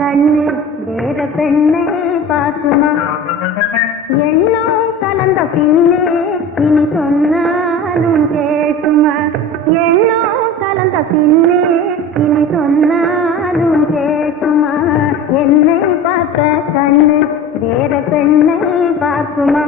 கண்ணு வேற பெண்ணை பார்க்குமா? எண்ணோ கலந்த பின்னே இனி சொன்னாலும் கேட்டுமா? எண்ணோ கலந்த பின்னே இனி சொன்னாலும் கேட்டுமா? என்னை பார்த்த கண்ணு வேற பெண்ணை பார்க்குமா?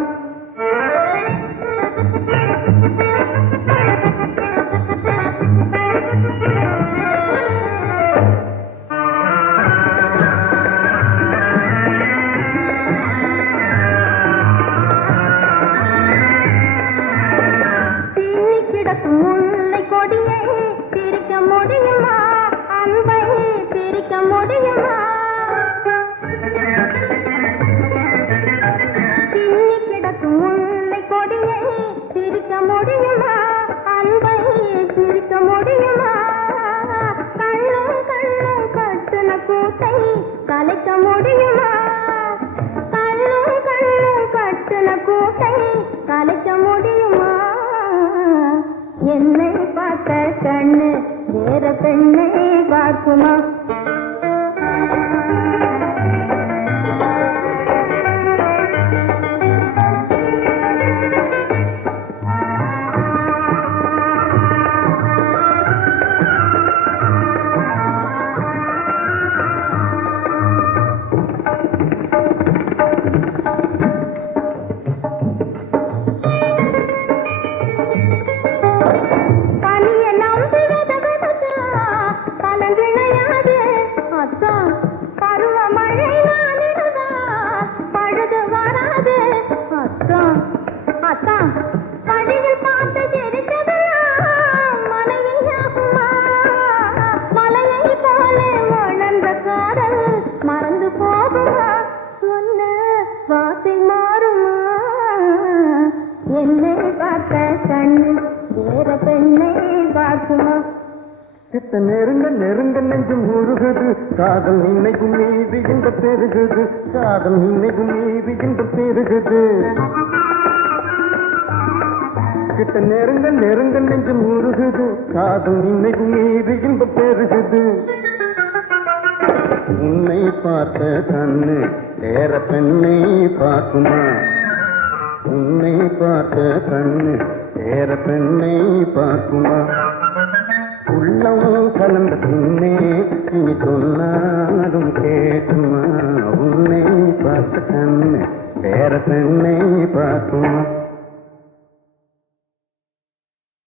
முல்லை கொடியை பிரிக்க முடியுமா? அன்பை பிரிக்க முடியுமா? பின்னி கிடக்கும் முல்லை கொடியை பிரிக்க முடியுமா? அன்பை பிரிக்க முடியுமா? கண்ணும் கண்ணும் கட்டுன கூட்டை கலைக்க முடியுமா? கண்ணும் கண்ணும் கட்டுன கூட்டை கலைக்க முடியுமா? என்னை பார்த்த கண்ணு வேற பெண்ணை பார்க்குமா? மறந்து போகுமா? சொன்ன வார்த்தை மாறுமா? என்னை பார்த்த கண்ணு வேற பெண்ணை பார்க்குமா? கிட்ட நெருங்க நெருங்க நெஞ்சும் உருகுது, காதல் நினைக்கும் மீது இந்த பெருகுது, காதல் நினைக்கும் மீது இந்த பெருகுது. கிட்ட நெருங்க நெருங்க நெஞ்சும் உருகுது, காதல் நினைக்கும் மீது இந்த பெருகுது. உன்னை பார்த்த கண்ணு வேற பெண்ணை பார்க்குமா? உன்னை பார்த்த கண்ணு வேற பெண்ணை பார்க்குமா? உள்ளம் கலந்த பின்னே இனி சொன்னாலும் கேட்குமா? உன்னை பார்த்த கண்ணு வேற பெண்ணை பார்க்குமா?